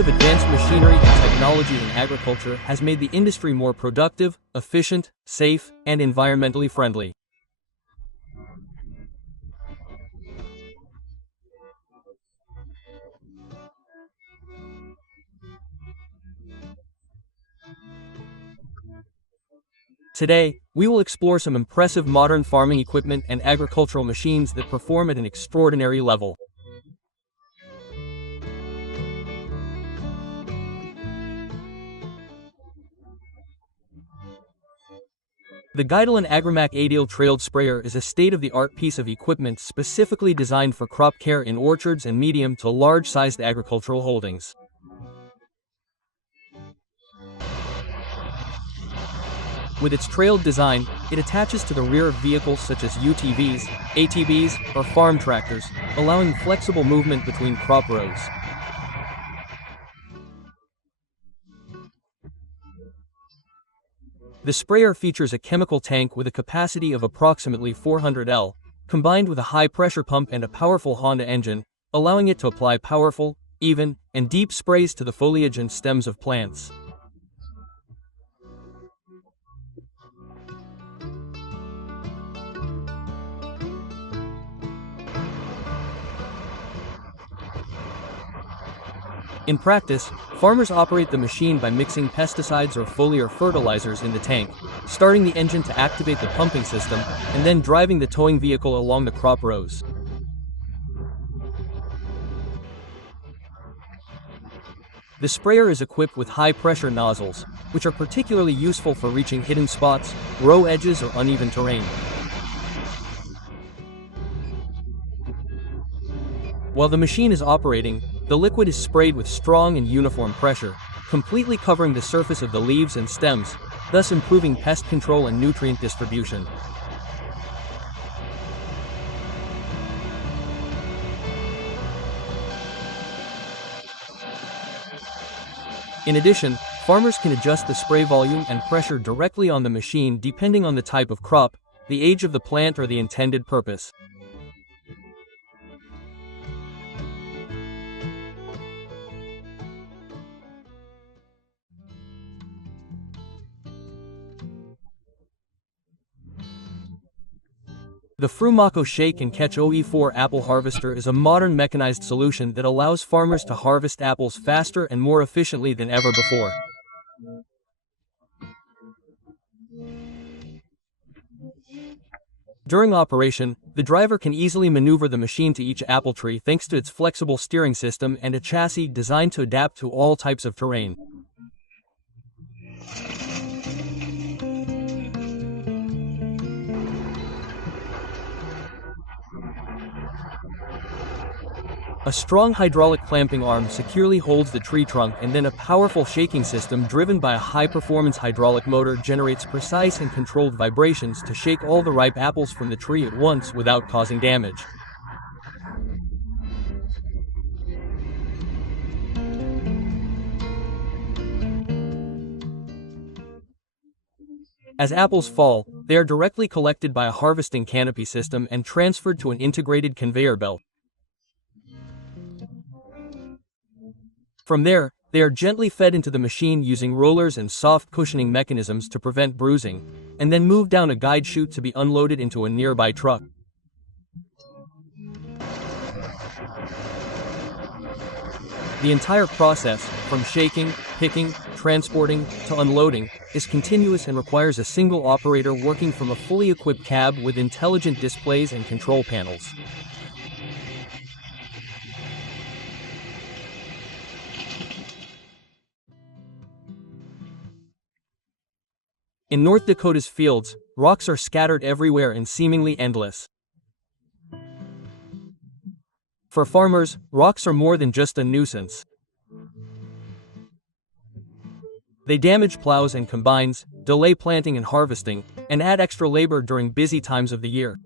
of advanced machinery and technology in agriculture has made the industry more productive, efficient, safe, and environmentally friendly. Today, we will explore some impressive modern farming equipment and agricultural machines that perform at an extraordinary level. The Guidelin Agrimac Adial Trailed Sprayer is a state-of-the-art piece of equipment specifically designed for crop care in orchards and medium to large-sized agricultural holdings. With its trailed design, it attaches to the rear of vehicles such as UTVs, ATVs, or farm tractors, allowing flexible movement between crop rows. The sprayer features a chemical tank with a capacity of approximately 400 L, combined with a high-pressure pump and a powerful Honda engine, allowing it to apply powerful, even, and deep sprays to the foliage and stems of plants. In practice, farmers operate the machine by mixing pesticides or foliar fertilizers in the tank, starting the engine to activate the pumping system, and then driving the towing vehicle along the crop rows. The sprayer is equipped with high-pressure nozzles, which are particularly useful for reaching hidden spots, row edges, or uneven terrain. While the machine is operating, the liquid is sprayed with strong and uniform pressure, completely covering the surface of the leaves and stems, thus improving pest control and nutrient distribution. In addition, farmers can adjust the spray volume and pressure directly on the machine depending on the type of crop, the age of the plant, or the intended purpose. The Frumaco Shake and Catch OE4 Apple Harvester is a modern mechanized solution that allows farmers to harvest apples faster and more efficiently than ever before. During operation, the driver can easily maneuver the machine to each apple tree thanks to its flexible steering system and a chassis designed to adapt to all types of terrain. A strong hydraulic clamping arm securely holds the tree trunk, and then a powerful shaking system driven by a high-performance hydraulic motor generates precise and controlled vibrations to shake all the ripe apples from the tree at once without causing damage. As apples fall, they are directly collected by a harvesting canopy system and transferred to an integrated conveyor belt. From there, they are gently fed into the machine using rollers and soft cushioning mechanisms to prevent bruising, and then moved down a guide chute to be unloaded into a nearby truck. The entire process, from shaking, picking, transporting, to unloading, is continuous and requires a single operator working from a fully equipped cab with intelligent displays and control panels. In North Dakota's fields, rocks are scattered everywhere and seemingly endless. For farmers, rocks are more than just a nuisance. They damage plows and combines, delay planting and harvesting, and add extra labor during busy times of the year.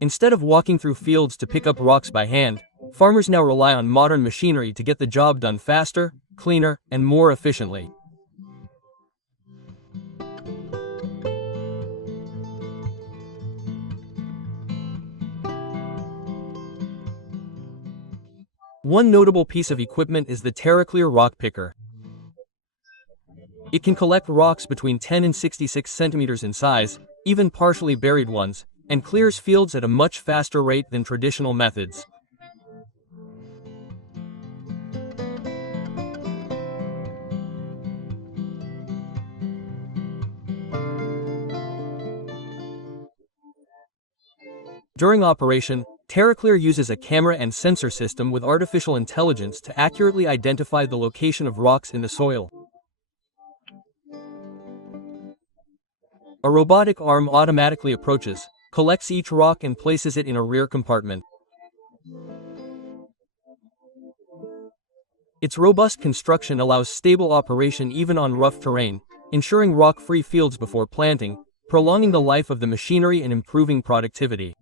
Instead of walking through fields to pick up rocks by hand, farmers now rely on modern machinery to get the job done faster, cleaner, and more efficiently. One notable piece of equipment is the TerraClear Rock Picker. It can collect rocks between 10 and 66 centimeters in size, even partially buried ones, and clears fields at a much faster rate than traditional methods. During operation, TerraClear uses a camera and sensor system with artificial intelligence to accurately identify the location of rocks in the soil. A robotic arm automatically approaches, collects each rock and places it in a rear compartment. Its robust construction allows stable operation even on rough terrain, ensuring rock-free fields before planting, prolonging the life of the machinery and improving productivity.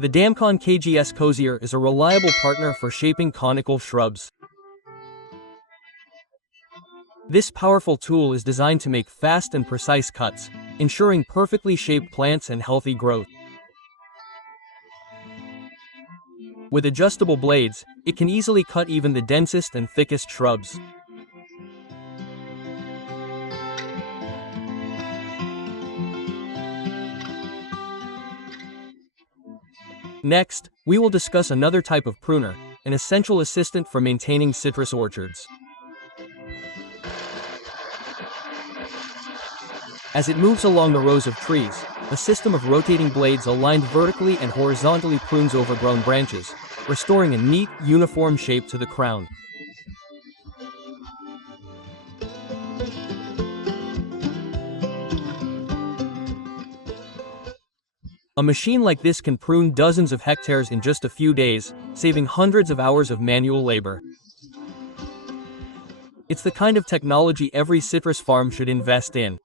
The Damcon KGS Cozier is a reliable partner for shaping conical shrubs. This powerful tool is designed to make fast and precise cuts, ensuring perfectly shaped plants and healthy growth. With adjustable blades, it can easily cut even the densest and thickest shrubs. Next, we will discuss another type of pruner, an essential assistant for maintaining citrus orchards. As it moves along the rows of trees, a system of rotating blades aligned vertically and horizontally prunes overgrown branches, restoring a neat, uniform shape to the crown. A machine like this can prune dozens of hectares in just a few days, saving hundreds of hours of manual labor. It's the kind of technology every citrus farm should invest in.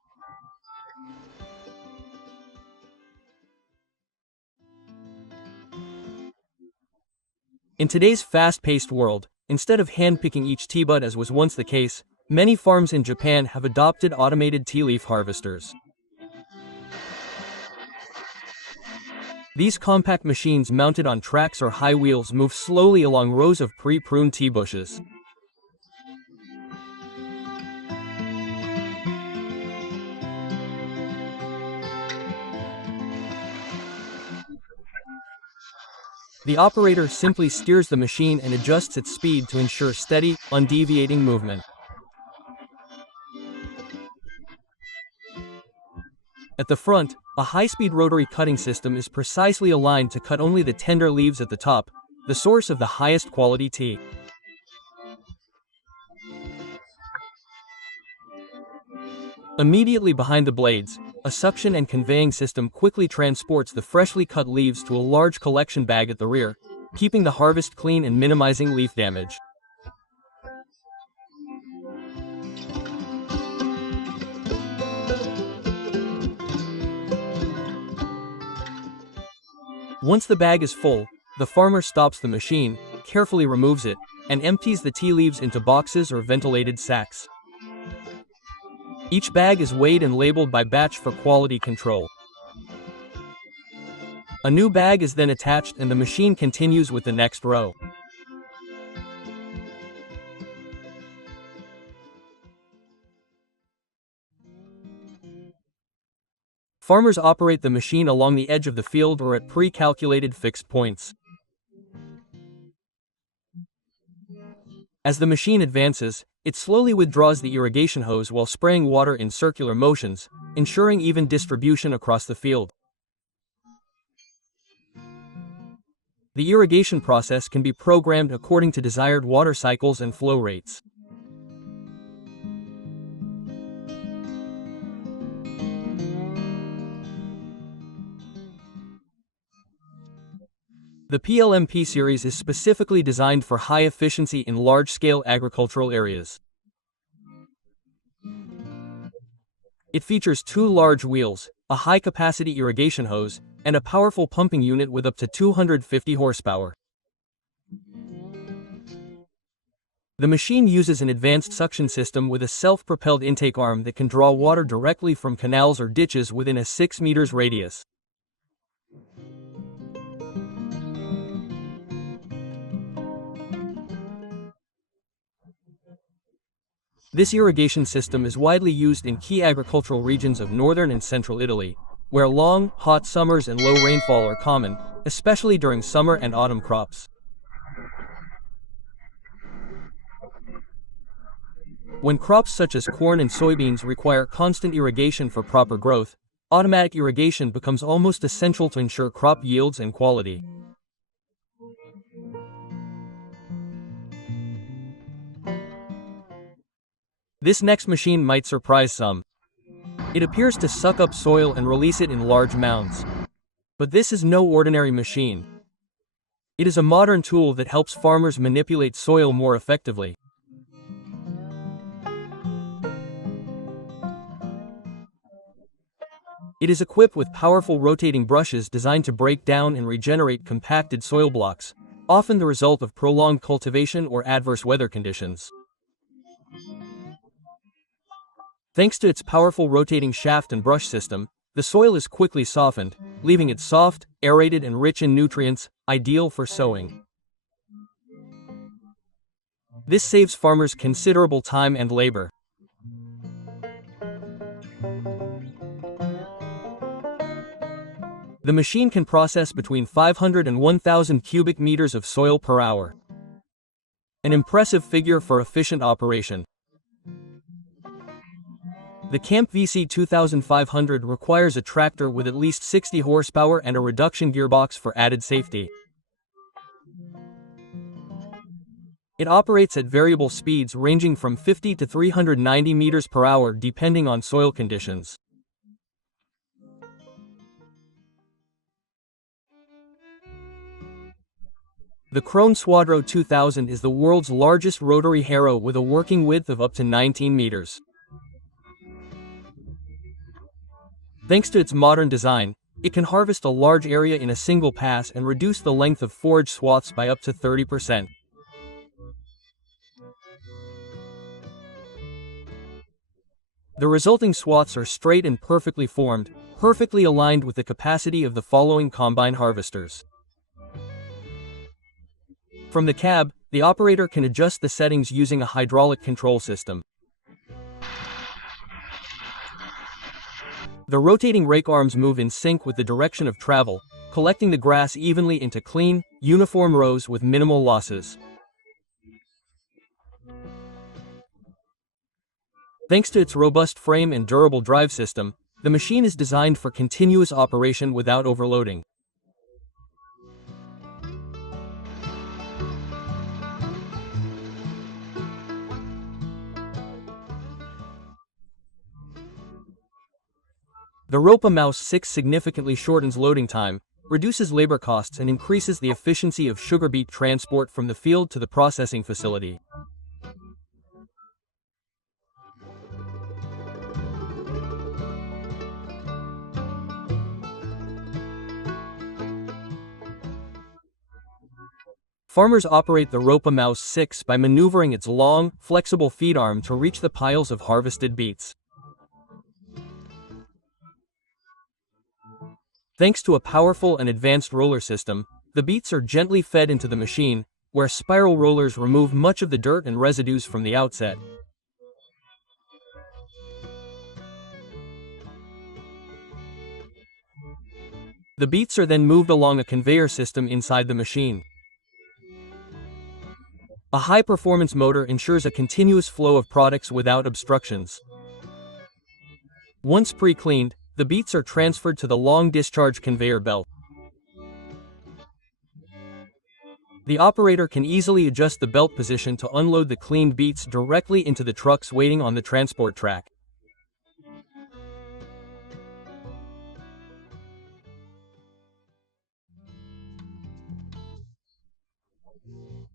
In today's fast-paced world, instead of hand-picking each tea bud as was once the case, many farms in Japan have adopted automated tea leaf harvesters. These compact machines mounted on tracks or high wheels move slowly along rows of pre-pruned tea bushes. The operator simply steers the machine and adjusts its speed to ensure steady, undeviating movement. At the front, a high-speed rotary cutting system is precisely aligned to cut only the tender leaves at the top, the source of the highest quality tea. Immediately behind the blades, a suction and conveying system quickly transports the freshly cut leaves to a large collection bag at the rear, keeping the harvest clean and minimizing leaf damage. Once the bag is full, the farmer stops the machine, carefully removes it, and empties the tea leaves into boxes or ventilated sacks. Each bag is weighed and labeled by batch for quality control. A new bag is then attached and the machine continues with the next row. Farmers operate the machine along the edge of the field or at pre-calculated fixed points. As the machine advances, it slowly withdraws the irrigation hose while spraying water in circular motions, ensuring even distribution across the field. The irrigation process can be programmed according to desired water cycles and flow rates. The PLMP series is specifically designed for high efficiency in large-scale agricultural areas. It features two large wheels, a high-capacity irrigation hose, and a powerful pumping unit with up to 250 horsepower. The machine uses an advanced suction system with a self-propelled intake arm that can draw water directly from canals or ditches within a 6 meters radius. This irrigation system is widely used in key agricultural regions of northern and central Italy, where long, hot summers and low rainfall are common, especially during summer and autumn crops. When crops such as corn and soybeans require constant irrigation for proper growth, automatic irrigation becomes almost essential to ensure crop yields and quality. This next machine might surprise some. It appears to suck up soil and release it in large mounds. But this is no ordinary machine. It is a modern tool that helps farmers manipulate soil more effectively. It is equipped with powerful rotating brushes designed to break down and regenerate compacted soil blocks, often the result of prolonged cultivation or adverse weather conditions. Thanks to its powerful rotating shaft and brush system, the soil is quickly softened, leaving it soft, aerated and rich in nutrients, ideal for sowing. This saves farmers considerable time and labor. The machine can process between 500 and 1,000 cubic meters of soil per hour. An impressive figure for efficient operation. The Camp VC 2500 requires a tractor with at least 60 horsepower and a reduction gearbox for added safety. It operates at variable speeds ranging from 50 to 390 meters per hour depending on soil conditions. The Krone Squadro 2000 is the world's largest rotary harrow with a working width of up to 19 meters. Thanks to its modern design, it can harvest a large area in a single pass and reduce the length of forage swaths by up to 30%. The resulting swaths are straight and perfectly formed, perfectly aligned with the capacity of the following combine harvesters. From the cab, the operator can adjust the settings using a hydraulic control system. The rotating rake arms move in sync with the direction of travel, collecting the grass evenly into clean, uniform rows with minimal losses. Thanks to its robust frame and durable drive system, the machine is designed for continuous operation without overloading. The Ropa Mouse 6 significantly shortens loading time, reduces labor costs and increases the efficiency of sugar beet transport from the field to the processing facility. Farmers operate the Ropa Mouse 6 by maneuvering its long, flexible feed arm to reach the piles of harvested beets. Thanks to a powerful and advanced roller system, the beets are gently fed into the machine, where spiral rollers remove much of the dirt and residues from the outset. The beets are then moved along a conveyor system inside the machine. A high-performance motor ensures a continuous flow of products without obstructions. Once pre-cleaned, the beets are transferred to the long discharge conveyor belt. The operator can easily adjust the belt position to unload the cleaned beets directly into the trucks waiting on the transport track.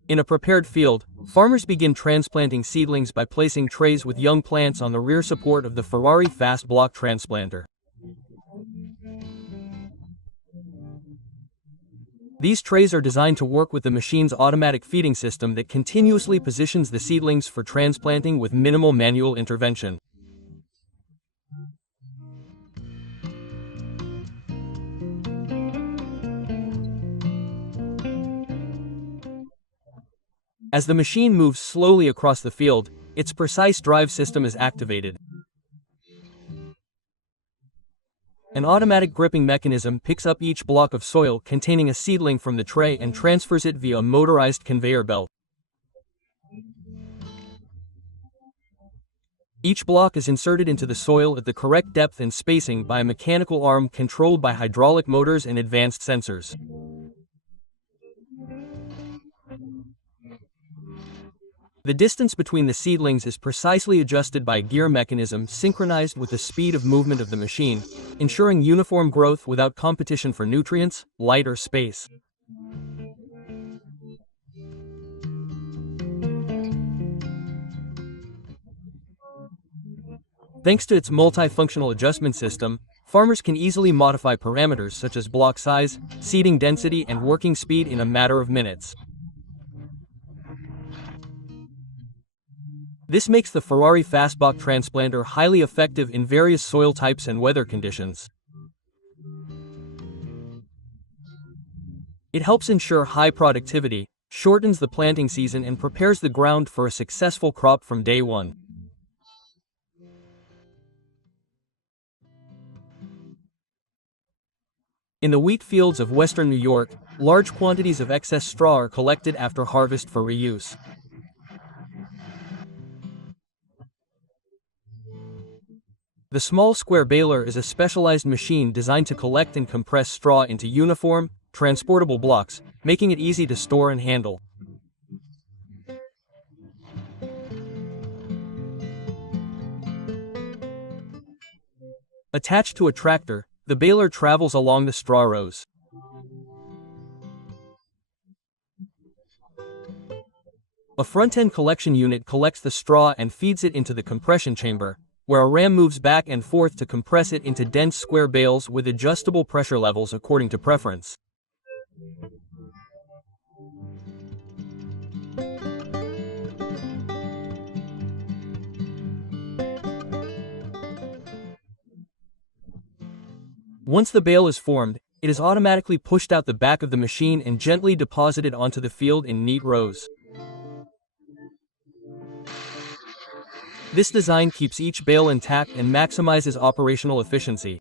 In a prepared field, farmers begin transplanting seedlings by placing trays with young plants on the rear support of the Ferrari Fast Block transplanter. These trays are designed to work with the machine's automatic feeding system that continuously positions the seedlings for transplanting with minimal manual intervention. As the machine moves slowly across the field, its precise drive system is activated. An automatic gripping mechanism picks up each block of soil containing a seedling from the tray and transfers it via a motorized conveyor belt. Each block is inserted into the soil at the correct depth and spacing by a mechanical arm controlled by hydraulic motors and advanced sensors. The distance between the seedlings is precisely adjusted by a gear mechanism synchronized with the speed of movement of the machine, ensuring uniform growth without competition for nutrients, light, or space. Thanks to its multifunctional adjustment system, farmers can easily modify parameters such as block size, seeding density, and working speed in a matter of minutes. This makes the Ferrari Fastbox transplanter highly effective in various soil types and weather conditions. It helps ensure high productivity, shortens the planting season, and prepares the ground for a successful crop from day one. In the wheat fields of western New York, large quantities of excess straw are collected after harvest for reuse. The small square baler is a specialized machine designed to collect and compress straw into uniform, transportable blocks, making it easy to store and handle. Attached to a tractor, the baler travels along the straw rows. A front-end collection unit collects the straw and feeds it into the compression chamber, where a ram moves back and forth to compress it into dense square bales with adjustable pressure levels according to preference. Once the bale is formed, it is automatically pushed out the back of the machine and gently deposited onto the field in neat rows. This design keeps each bale intact and maximizes operational efficiency.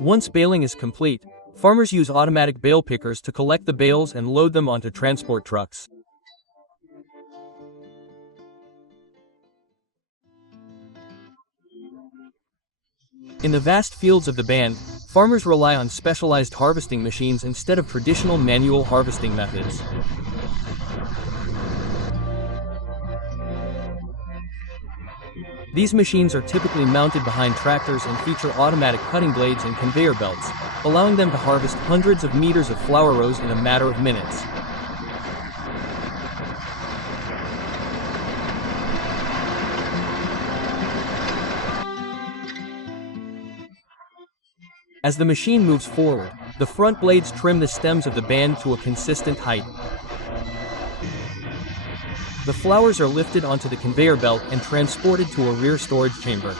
Once baling is complete, farmers use automatic bale pickers to collect the bales and load them onto transport trucks. In the vast fields of the band, farmers rely on specialized harvesting machines instead of traditional manual harvesting methods. These machines are typically mounted behind tractors and feature automatic cutting blades and conveyor belts, allowing them to harvest hundreds of meters of flower rows in a matter of minutes. As the machine moves forward, the front blades trim the stems of the band to a consistent height. The flowers are lifted onto the conveyor belt and transported to a rear storage chamber.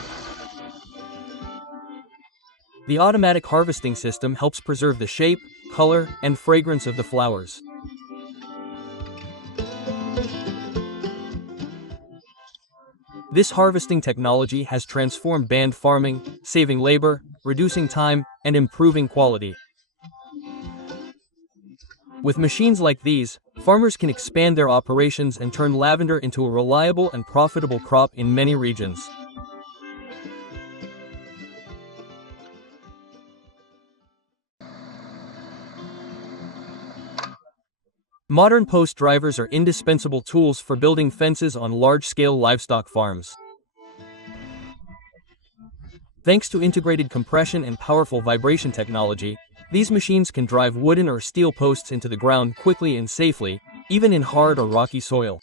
The automatic harvesting system helps preserve the shape, color, and fragrance of the flowers. This harvesting technology has transformed band farming, saving labor, reducing time, and improving quality. With machines like these, farmers can expand their operations and turn lavender into a reliable and profitable crop in many regions. Modern post drivers are indispensable tools for building fences on large-scale livestock farms. Thanks to integrated compression and powerful vibration technology, these machines can drive wooden or steel posts into the ground quickly and safely, even in hard or rocky soil.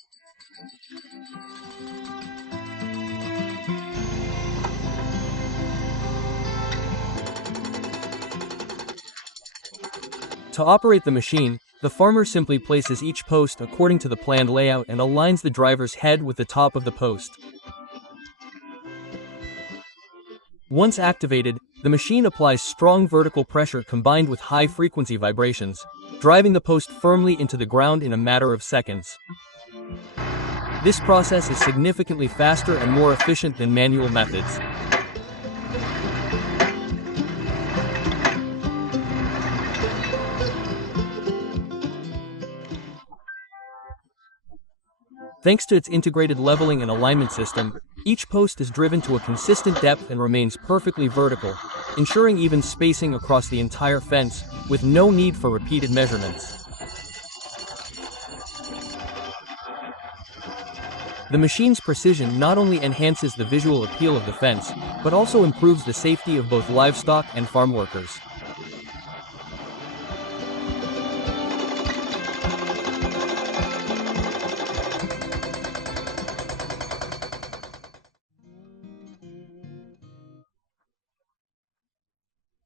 To operate the machine, the farmer simply places each post according to the planned layout and aligns the driver's head with the top of the post. Once activated, the machine applies strong vertical pressure combined with high-frequency vibrations, driving the post firmly into the ground in a matter of seconds. This process is significantly faster and more efficient than manual methods. Thanks to its integrated leveling and alignment system, each post is driven to a consistent depth and remains perfectly vertical, ensuring even spacing across the entire fence, with no need for repeated measurements. The machine's precision not only enhances the visual appeal of the fence, but also improves the safety of both livestock and farm workers.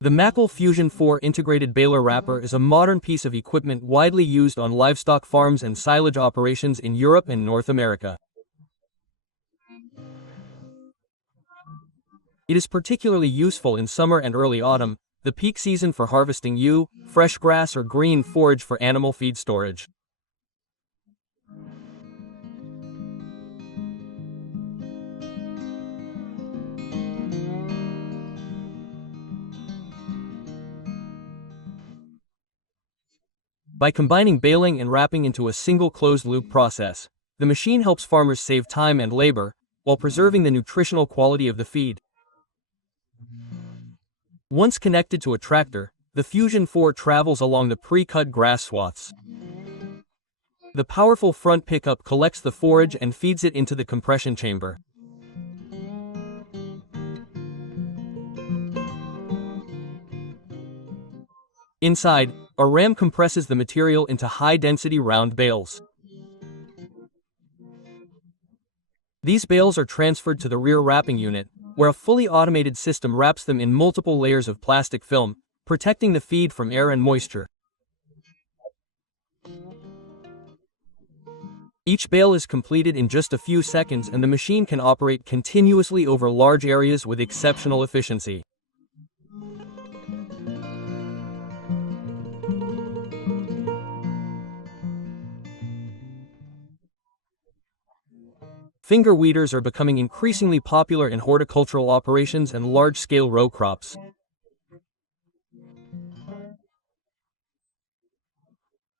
The Mackle Fusion 4 integrated baler wrapper is a modern piece of equipment widely used on livestock farms and silage operations in Europe and North America. It is particularly useful in summer and early autumn, the peak season for harvesting ewe, fresh grass or green forage for animal feed storage. By combining baling and wrapping into a single closed-loop process, the machine helps farmers save time and labor, while preserving the nutritional quality of the feed. Once connected to a tractor, the Fusion 4 travels along the pre-cut grass swaths. The powerful front pickup collects the forage and feeds it into the compression chamber. Inside, a ram compresses the material into high-density round bales. These bales are transferred to the rear wrapping unit, where a fully automated system wraps them in multiple layers of plastic film, protecting the feed from air and moisture. Each bale is completed in just a few seconds and the machine can operate continuously over large areas with exceptional efficiency. Finger weeders are becoming increasingly popular in horticultural operations and large-scale row crops.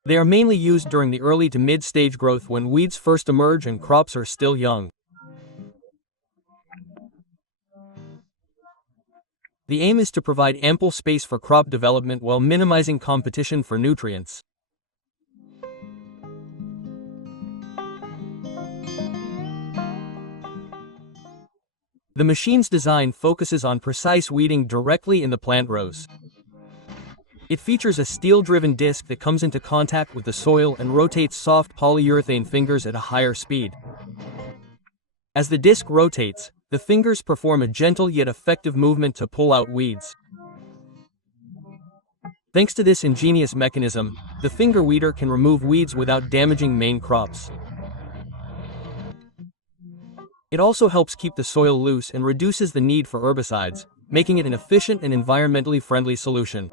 They are mainly used during the early to mid-stage growth when weeds first emerge and crops are still young. The aim is to provide ample space for crop development while minimizing competition for nutrients. The machine's design focuses on precise weeding directly in the plant rows. It features a steel-driven disc that comes into contact with the soil and rotates soft polyurethane fingers at a higher speed. As the disc rotates, the fingers perform a gentle yet effective movement to pull out weeds. Thanks to this ingenious mechanism, the finger weeder can remove weeds without damaging main crops. It also helps keep the soil loose and reduces the need for herbicides, making it an efficient and environmentally friendly solution.